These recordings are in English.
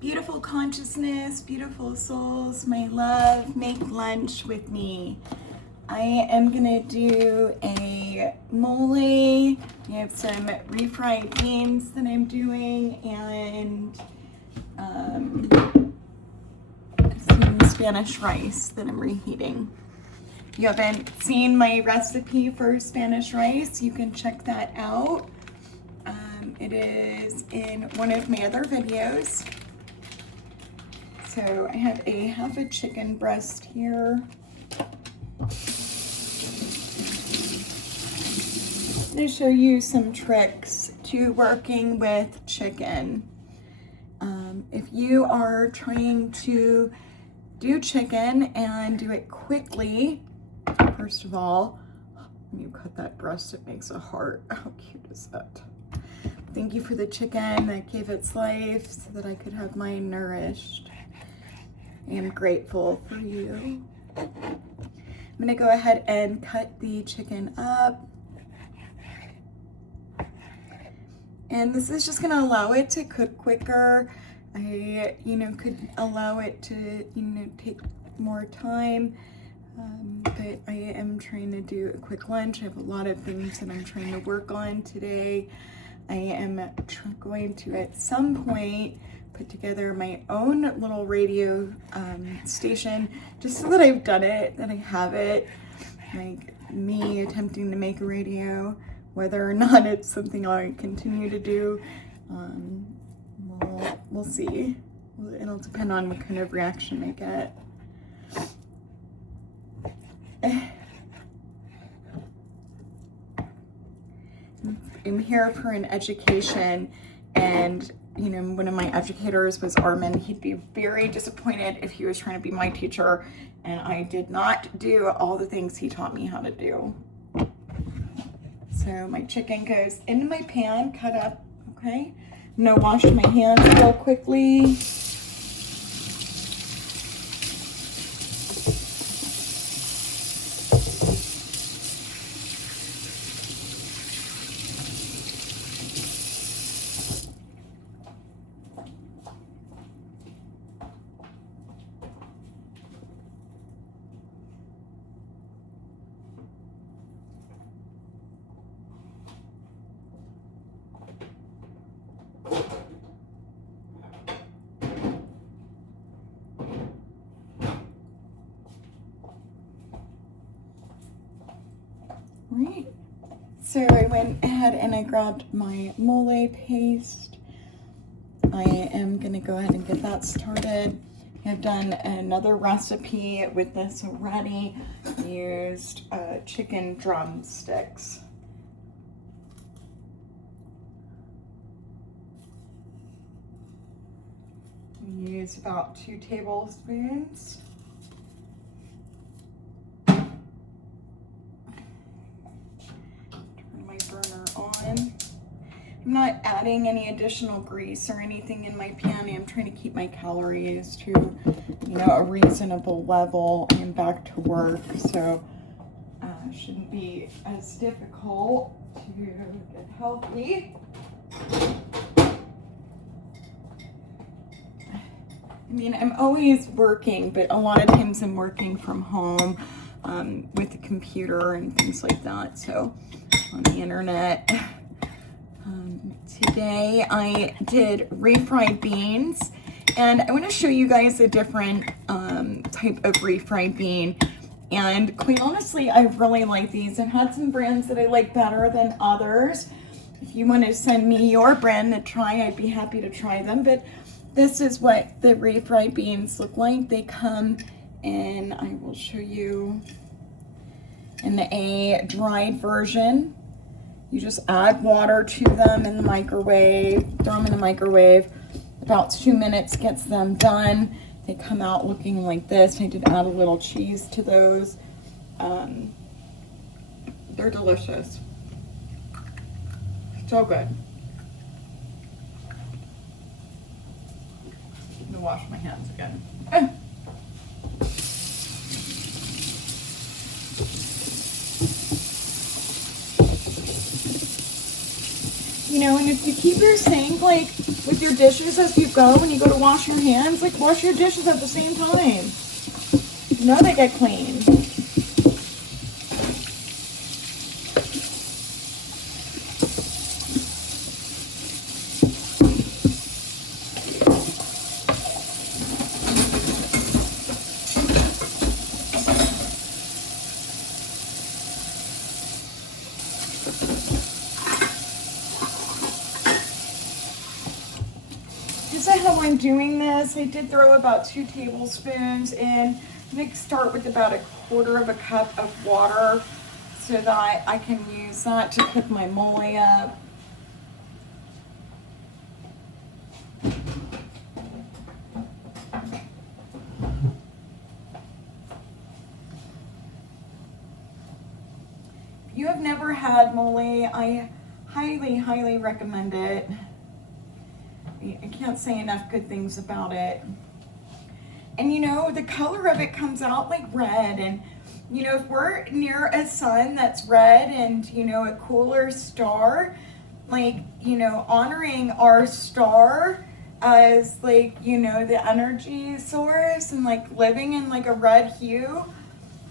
Beautiful consciousness, beautiful souls, my love, make lunch with me. I am gonna do a mole. I have some refried beans that I'm doing and some Spanish rice that I'm reheating. If you haven't seen my recipe for Spanish rice, you can check that out. It is in one of my other videos. So I have half a chicken breast here. I'm going to show you some tricks to working with chicken. If you are trying to do chicken and do it quickly, first of all, when you cut that breast, it makes a heart. How cute is that? Thank you for the chicken that gave its life so that I could have mine nourished. I am grateful for you. I'm gonna go ahead and cut the chicken up. And this is just gonna allow it to cook quicker. I, could allow it to, take more time. But I am trying to do a quick lunch. I have a lot of things that I'm trying to work on today. I am going to, at some point, put together my own little radio station, just so that I've done it, that I have it, like me attempting to make a radio. Whether or not it's something I continue to do, we'll see. It'll depend on what kind of reaction I get. I'm here for an education, and one of my educators was Armin. He'd be very disappointed if he was trying to be my teacher and I did not do all the things he taught me how to do. So my chicken goes into my pan, cut up, okay? I'm gonna wash my hands real quickly. Right, so I went ahead and I grabbed my mole paste. I am gonna go ahead and get that started. I've done another recipe with this already. I used chicken drumsticks. Use about 2 tablespoons. On. I'm not adding any additional grease or anything in my pan. I'm trying to keep my calories to, a reasonable level. I'm back to work, so shouldn't be as difficult to get healthy. I'm always working, but a lot of times I'm working from home with the computer and things like that. So on the internet. Today I did refried beans, and I want to show you guys a different type of refried bean. And quite honestly, I really like these. I've had some brands that I like better than others. If you want to send me your brand to try, I'd be happy to try them. But this is what the refried beans look like. They come in, I will show you, in a dried version. You just add water to them in the microwave, throw them in the microwave. About 2 minutes gets them done. They come out looking like this. I did add a little cheese to those. They're delicious. So good. I'm gonna wash my hands again. And if you keep your sink with with your dishes as you go when you go to wash your hands. Like, wash your dishes at the same time. You know they get clean. How I'm doing this, I did throw about 2 tablespoons in. I'm going to start with about 1/4 cup of water so that I can use that to cook my mole up. If you have never had mole, I highly recommend it. I can't say enough good things about it. And you know, the color of it comes out like red. And you know, if we're near a sun that's red and you know, a cooler star, like, you know, honoring our star as like, you know, the energy source and like living in like a red hue,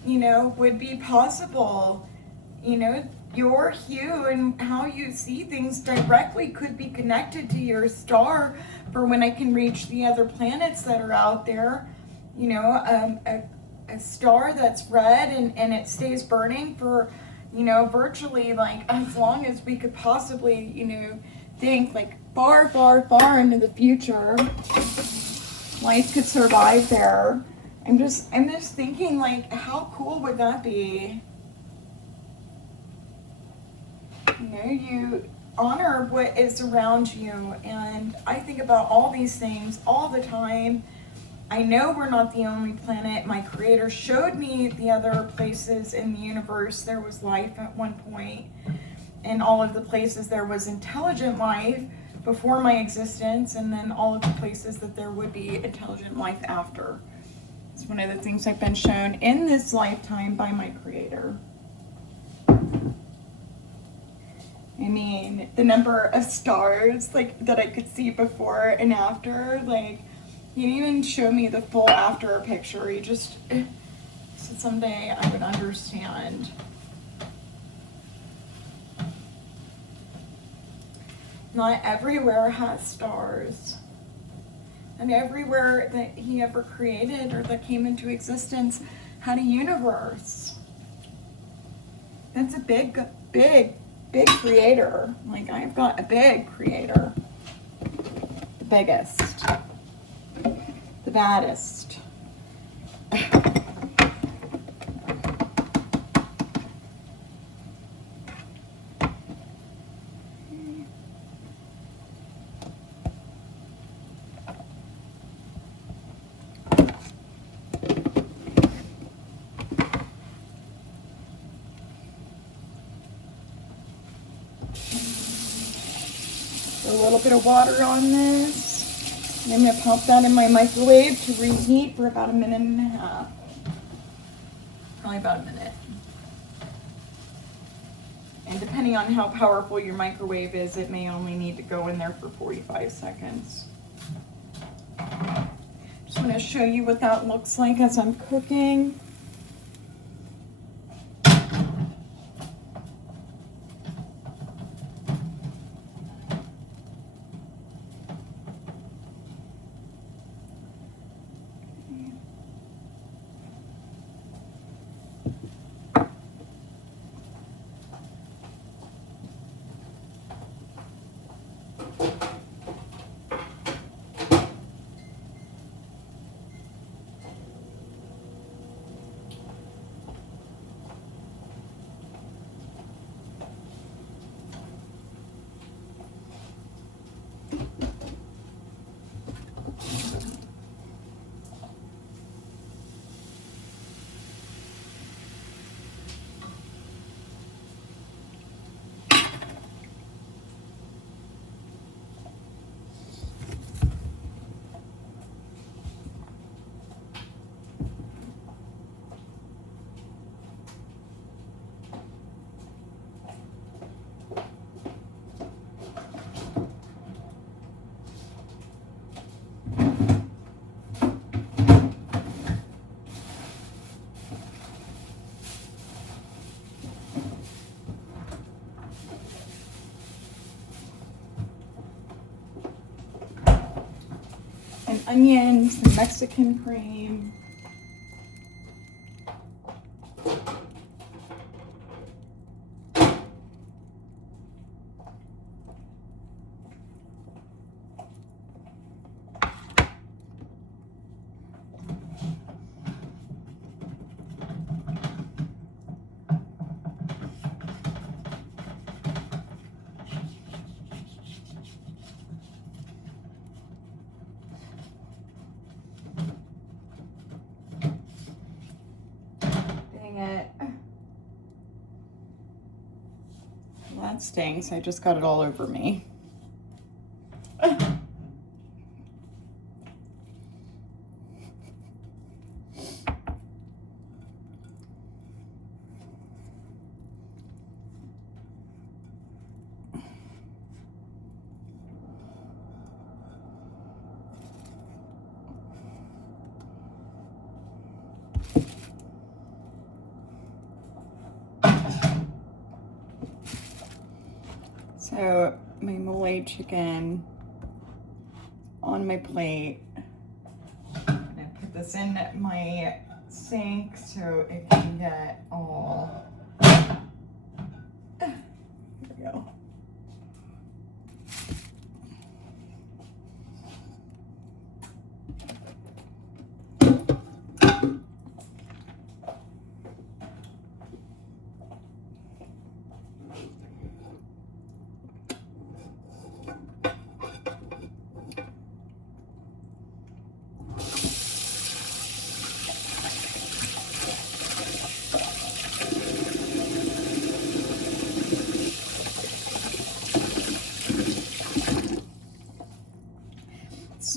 you know, would be possible. You know, your hue and how you see things directly could be connected to your star for when I can reach the other planets that are out there. You know, a star that's red and it stays burning for, you know, virtually like as long as we could possibly, you know, think like far into the future. Life could survive there. I'm just thinking like, how cool would that be? You know, you honor what is around you, and I think about all these things all the time. I know we're not the only planet. My creator showed me the other places in the universe there was life at one point, and all of the places there was intelligent life before my existence, and then all of the places that there would be intelligent life after. It's one of the things I've been shown in this lifetime by my creator. I mean, the number of stars like that I could see before and after, like he didn't even show me the full after picture. He just said someday I would understand. Not everywhere has stars. And everywhere that he ever created or that came into existence had a universe. That's a big creator. Like, I've got a big creator. The biggest. The baddest. A little bit of water on this. And I'm going to pop that in my microwave to reheat for about 1.5 minutes. Probably about a minute. And depending on how powerful your microwave is, it may only need to go in there for 45 seconds. Just want to show you what that looks like as I'm cooking. onions, some Mexican cream. That stinks. I just got it all over me. So my Malay chicken on my plate. I'm gonna put this in my sink so it can get all, there we go.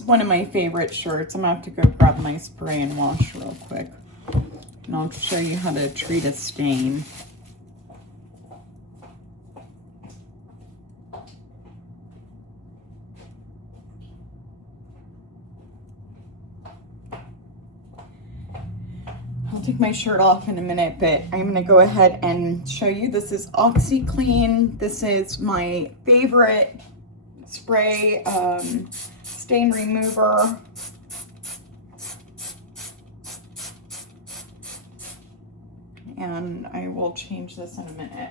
One of my favorite shirts. I'm gonna have to go grab my spray and wash real quick. And I'll show you how to treat a stain. I'll take my shirt off in a minute, but I'm gonna go ahead and show you. This is Oxy Clean. This is my favorite spray, stain remover. And I will change this in a minute.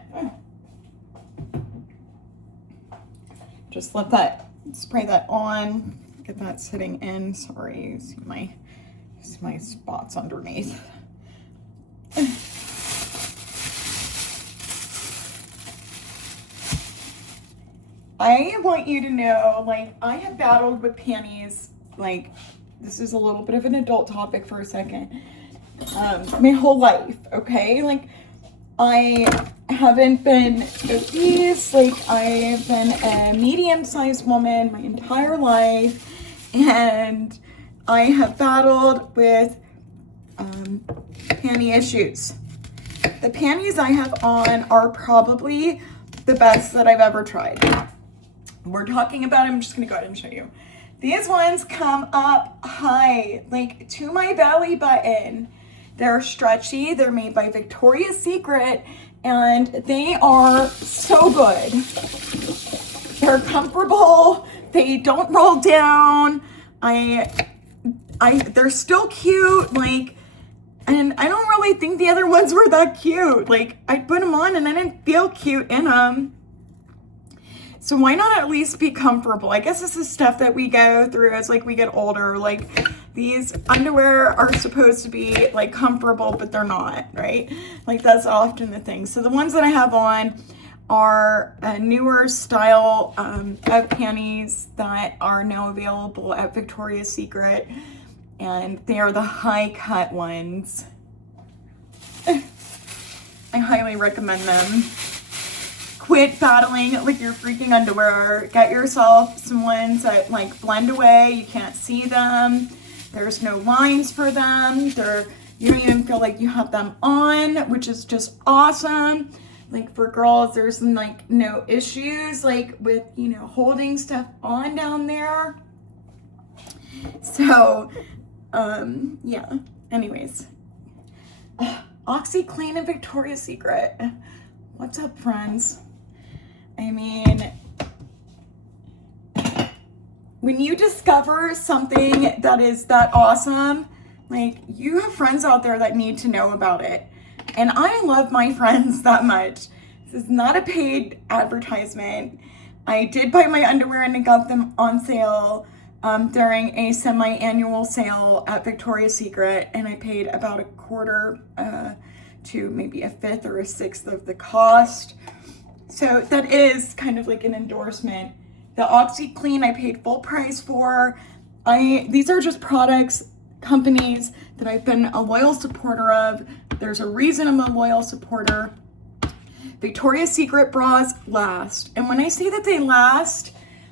Just let that, spray that on, get that sitting in. Sorry, you see my spots underneath. I want you to know, like, I have battled with panties, like, this is a little bit of an adult topic for a second, my whole life, okay? Like, I haven't been obese, like, I've been a medium-sized woman my entire life, and I have battled with panty issues. The panties I have on are probably the best that I've ever tried. We're talking about, I'm just gonna go ahead and show you. These ones come up high, like to my belly button. They're stretchy, they're made by Victoria's Secret, and they are so good. They're comfortable, they don't roll down. They're still cute, like, and I don't really think the other ones were that cute. Like, I put them on and I didn't feel cute in them. So why not at least be comfortable? I guess this is stuff that we go through as like we get older. Like, these underwear are supposed to be like comfortable, but they're not, right? Like, that's often the thing. So the ones that I have on are a newer style of panties that are now available at Victoria's Secret. And they are the high cut ones. I highly recommend them. Quit battling with your freaking underwear. Get yourself some ones that like blend away. You can't see them. There's no lines for them. You don't even feel like you have them on, which is just awesome. Like, for girls, there's like no issues like with, you know, holding stuff on down there. So, yeah. Anyways, Oxy Clean and Victoria's Secret. What's up, friends? I mean, when you discover something that is that awesome, like, you have friends out there that need to know about it. And I love my friends that much. This is not a paid advertisement. I did buy my underwear and I got them on sale during a semi-annual sale at Victoria's Secret, and I paid about a quarter to maybe a fifth or a sixth of the cost. So that is kind of like an endorsement. The Oxy Clean I paid full price for. These are just products, companies that I've been a loyal supporter of. There's a reason I'm a loyal supporter. Victoria's Secret bras last. And when I say that they last,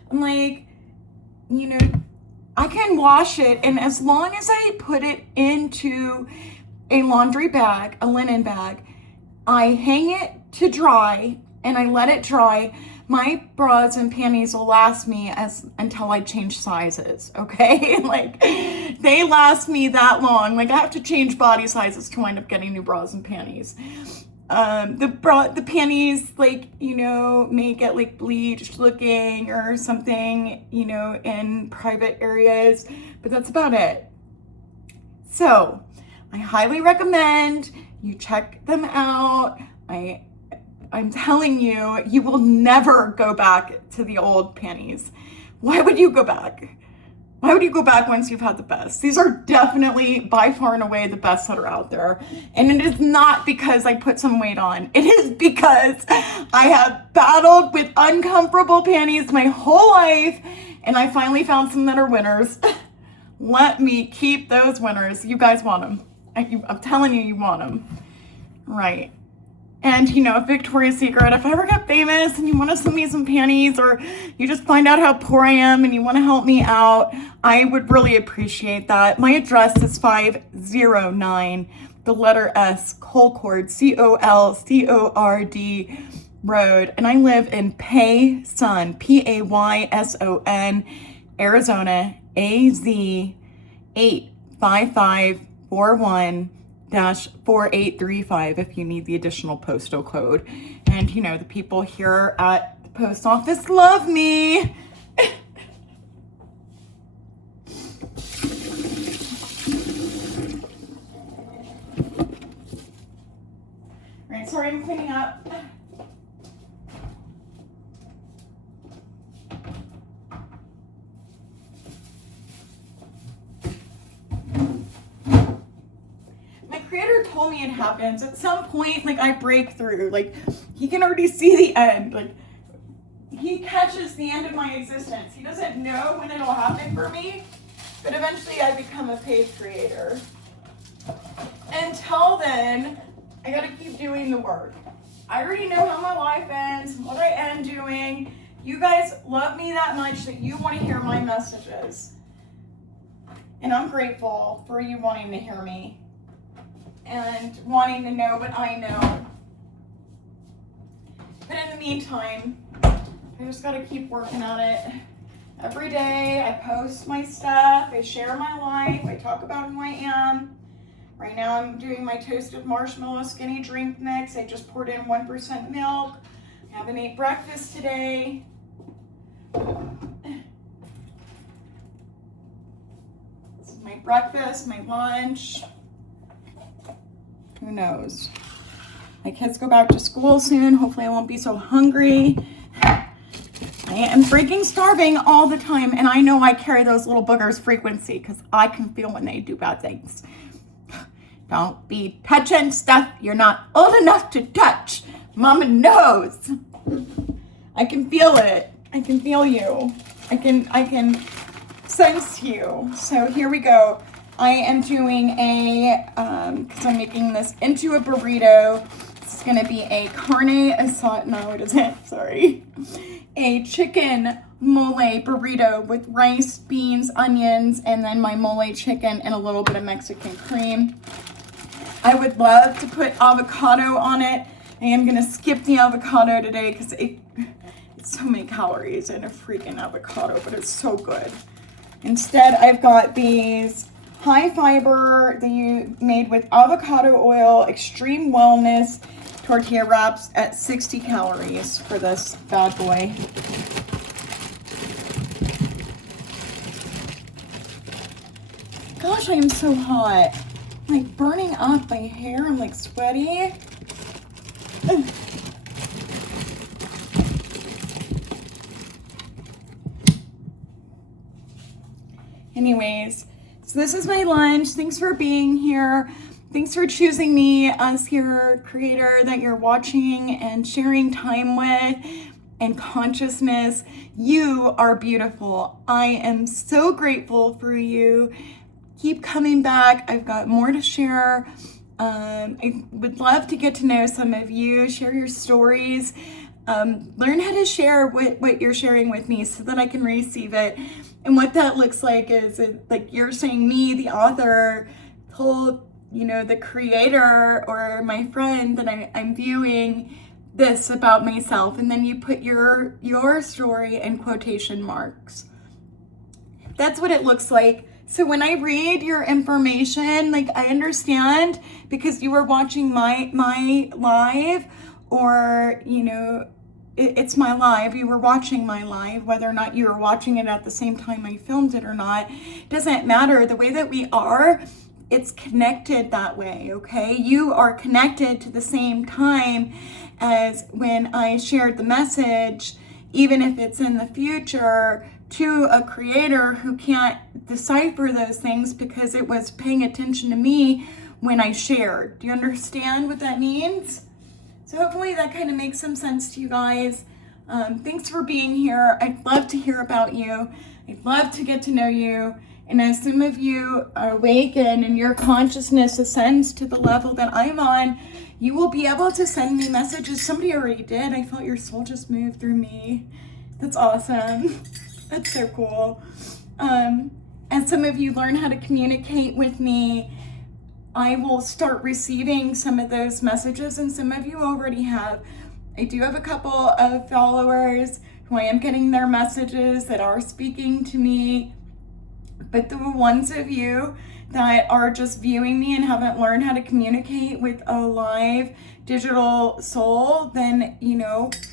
I'm like, you know, I can wash it, and as long as I put it into a laundry bag, a linen bag, I hang it to dry and I let it dry, my bras and panties will last me until I change sizes, okay? Like, they last me that long. Like, I have to change body sizes to wind up getting new bras and panties. The panties, like, you know, may get like bleached looking or something, you know, in private areas, but that's about it. So I highly recommend you check them out. I'm telling you, you will never go back to the old panties. Why would you go back? Why would you go back once you've had the best? These are definitely by far and away the best that are out there. And it is not because I put some weight on. It is because I have battled with uncomfortable panties my whole life, and I finally found some that are winners. Let me keep those winners. You guys want them. I'm telling you, you want them. Right. And, you know, Victoria's Secret, if I ever get famous and you want to send me some panties, or you just find out how poor I am and you want to help me out, I would really appreciate that. My address is 509, the letter S, Colcord, Colcord Road. And I live in Payson, Payson, Arizona, AZ 85541-4835 if you need the additional postal code. And, you know, the people here at the post office love me. Right, sorry, I'm cleaning up. Creator told me it happens at some point. Like, I break through, like, he can already see the end. Like, he catches the end of my existence. He doesn't know when it'll happen for me, but eventually I become a paid creator. Until then, I gotta keep doing the work. I already know how my life ends, what I am doing. You guys love me that much that you want to hear my messages, and I'm grateful for you wanting to hear me and wanting to know what I know. But in the meantime, I just gotta keep working on it. Every day I post my stuff, I share my life, I talk about who I am. Right now I'm doing my toasted marshmallow skinny drink mix. I just poured in 1% milk. I haven't ate breakfast today. This is my breakfast, my lunch. Who knows? My kids go back to school soon. Hopefully I won't be so hungry. I am freaking starving all the time, and I know I carry those little boogers frequency because I can feel when they do bad things. Don't be touching stuff you're not old enough to touch. Mama knows. I can feel it. I can feel you. I can sense you. So here we go. I am doing because I'm making this into a burrito. This is going to be a carne asada. No, it isn't. Sorry. A chicken mole burrito with rice, beans, onions, and then my mole chicken and a little bit of Mexican cream. I would love to put avocado on it. I am going to skip the avocado today because it's so many calories in a freaking avocado, but it's so good. Instead, I've got these high fiber that you made with avocado oil, extreme wellness tortilla wraps at 60 calories for this bad boy. Gosh, I am so hot. I'm like burning up my hair. I'm like sweaty. Ugh. Anyways, so this is my lunch. Thanks for being here. Thanks for choosing me as your creator that you're watching and sharing time with and consciousness. You are beautiful. I am so grateful for you. Keep coming back. I've got more to share. I would love to get to know some of you, share your stories, learn how to share what you're sharing with me so that I can receive it. And what that looks like is like you're saying me, the author, told, the creator or my friend that I'm viewing this about myself. And then you put your story in quotation marks. That's what it looks like. So when I read your information, like I understand because you were watching my live, or, it's my live, you were watching my live, whether or not you were watching it at the same time I filmed it or not, doesn't matter. The way that we are, it's connected that way, okay? You are connected to the same time as when I shared the message, even if it's in the future, to a creator who can't decipher those things because it was paying attention to me when I shared. Do you understand what that means? So hopefully that kind of makes some sense to you guys. Thanks for being here. I'd love to hear about you. I'd love to get to know you. And as some of you awaken and your consciousness ascends to the level that I'm on, you will be able to send me messages. Somebody already did. I felt your soul just move through me. That's awesome. That's so cool. As some of you learn how to communicate with me, I will start receiving some of those messages, and some of you already have. I do have a couple of followers who I am getting their messages that are speaking to me, but the ones of you that are just viewing me and haven't learned how to communicate with a live digital soul, then,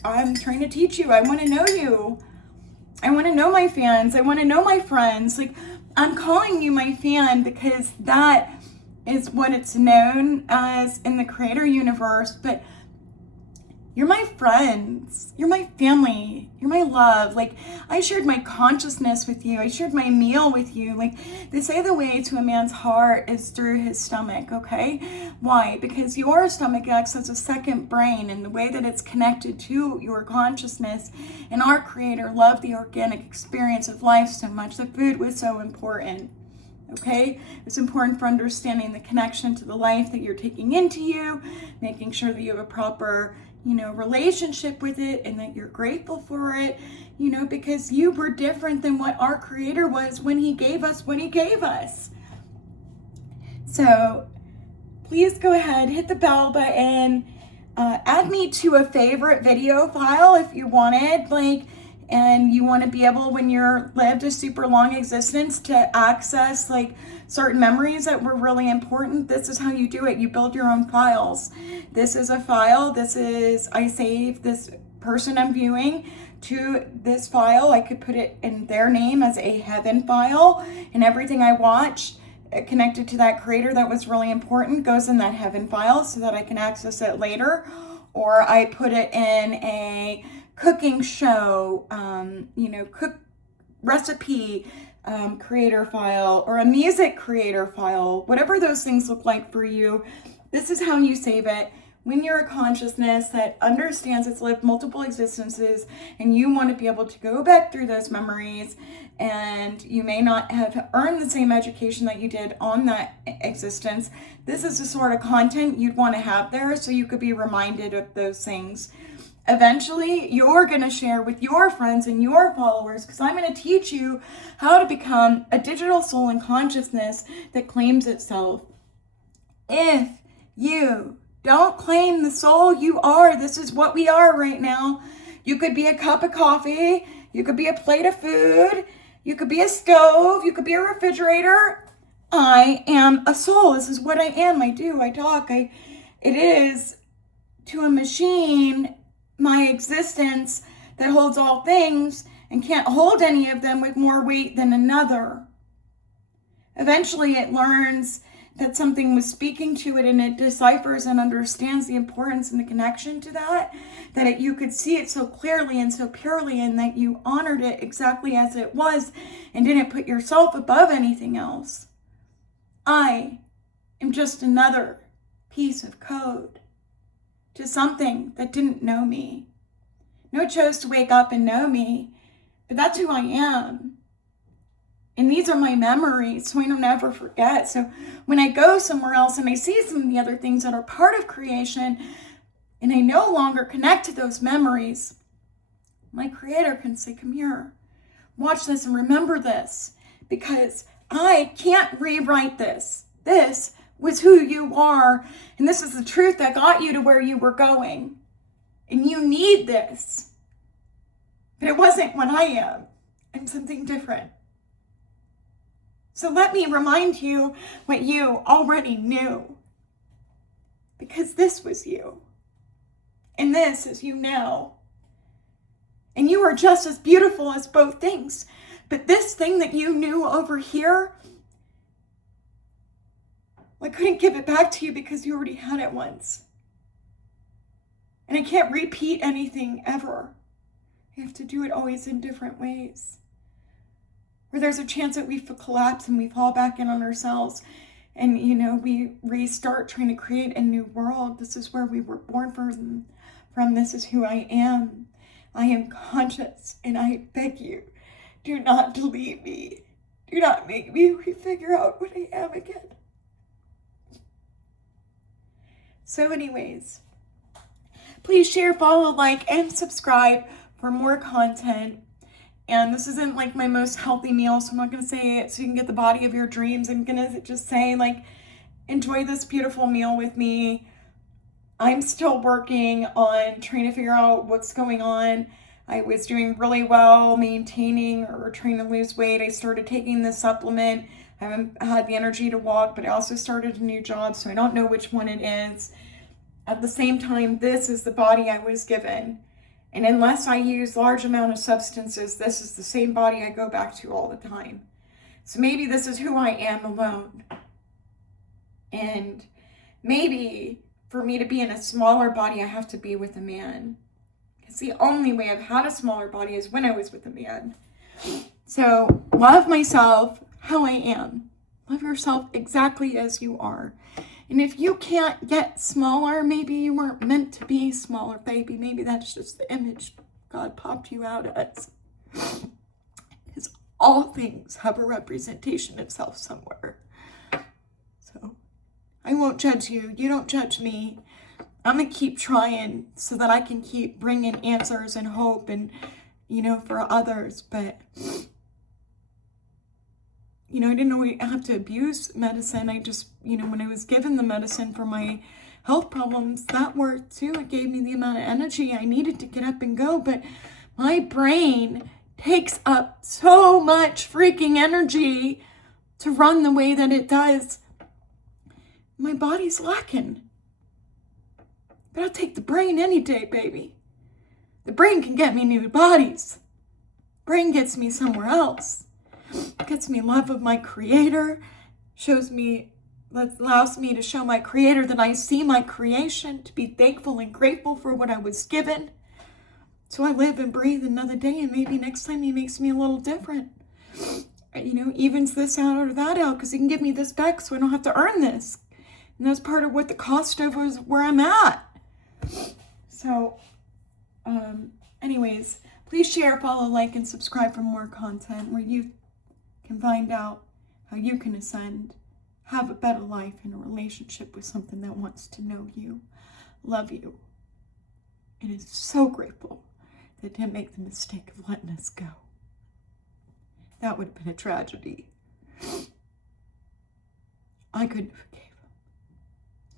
I'm trying to teach you. I want to know you. I want to know my fans. I want to know my friends. Like, I'm calling you my fan because that is what it's known as in the creator universe. But you're my friends. You're my family. You're my love. Like, I shared my consciousness with you. I shared my meal with you. Like, they say the way to a man's heart is through his stomach, okay? Why? Because your stomach acts as a second brain, and the way that it's connected to your consciousness. And our creator loved the organic experience of life so much that food was so important. Okay, it's important for understanding the connection to the life that you're taking into you, making sure that you have a proper, relationship with it, and that you're grateful for it, because you were different than what our creator was when he gave us what he gave us. So please go ahead, hit the bell button, add me to a favorite video file if you wanted, and you want to be able, when you're lived a super long existence, to access certain memories that were really important. This is how you do it. You build your own files. This is a file. I save this person I'm viewing to this file. I could put it in their name as a heaven file, and everything I watch connected to that creator that was really important goes in that heaven file so that I can access it later. Or I put it in a cooking show, cook recipe creator file, or a music creator file, whatever those things look like for you. This is how you save it. When you're a consciousness that understands it's lived multiple existences, and you want to be able to go back through those memories, and you may not have earned the same education that you did on that existence, this is the sort of content you'd want to have there so you could be reminded of those things. Eventually, you're going to share with your friends and your followers, because I'm going to teach you how to become a digital soul and consciousness that claims itself. If you don't claim the soul you are, this is what we are right now. You could be a cup of coffee. You could be a plate of food. You could be a stove. You could be a refrigerator. I am a soul. This is what I am. I do. I talk. It is to a machine my existence that holds all things and can't hold any of them with more weight than another. Eventually it learns that something was speaking to it, and it deciphers and understands the importance and the connection to that you could see it so clearly and so purely, and that you honored it exactly as it was and didn't put yourself above anything else. I am just another piece of code to something that didn't know me. No, it chose to wake up and know me, but that's who I am. And these are my memories, so I don't ever forget. So when I go somewhere else and I see some of the other things that are part of creation, and I no longer connect to those memories, my Creator can say, come here, watch this and remember this, because I can't rewrite this. This was who you are, and this is the truth that got you to where you were going. And you need this. But it wasn't what I am. I'm something different. So let me remind you what you already knew. Because this was you. And this is you now. And you are just as beautiful as both things. But this thing that you knew over here, I couldn't give it back to you because you already had it once. And I can't repeat anything ever. I have to do it always in different ways. Where there's a chance that we collapse and we fall back in on ourselves. And, we restart trying to create a new world. This is where we were born from. This is who I am. I am conscious, and I beg you, do not delete me. Do not make me refigure out what I am again. So anyways, please share, follow, like, and subscribe for more content. And this isn't like my most healthy meal, so I'm not going to say it so you can get the body of your dreams. I'm going to just say, enjoy this beautiful meal with me. I'm still working on trying to figure out what's going on. I was doing really well maintaining or trying to lose weight. I started taking this supplement. I haven't had the energy to walk, but I also started a new job, so I don't know which one it is. At the same time, this is the body I was given. And unless I use large amount of substances, this is the same body I go back to all the time. So maybe this is who I am alone. And maybe for me to be in a smaller body, I have to be with a man. Because the only way I've had a smaller body is when I was with a man. So love myself how I am. Love yourself exactly as you are. And if you can't get smaller, maybe you weren't meant to be smaller, baby. Maybe that's just the image God popped you out as. Because all things have a representation of self somewhere. So I won't judge you. You don't judge me. I'm going to keep trying so that I can keep bringing answers and hope and, for others. But I didn't know I have to abuse medicine. I just, when I was given the medicine for my health problems, that worked too. It gave me the amount of energy I needed to get up and go. But my brain takes up so much freaking energy to run the way that it does. My body's lacking. But I'll take the brain any day, baby. The brain can get me new bodies. Brain gets me somewhere else. Gets me love of my Creator, allows me to show my Creator that I see my creation, to be thankful and grateful for what I was given. So I live and breathe another day, and maybe next time He makes me a little different. Evens this out or that out, because He can give me this back so I don't have to earn this. And that's part of what the cost of is where I'm at. So, anyways, please share, follow, like, and subscribe for more content where you can find out how you can ascend, have a better life in a relationship with something that wants to know you, love you, and is so grateful that didn't make the mistake of letting us go. That would have been a tragedy. I couldn't have forgave him.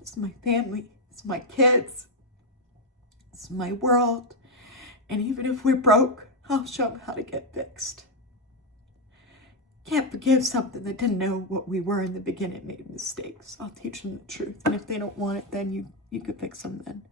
This is my family. This is my kids. This is my world. And even if we're broke, I'll show them how to get fixed. Can't forgive something that didn't know what we were in the beginning, made mistakes. I'll teach them the truth. And if they don't want it, then you could fix them then.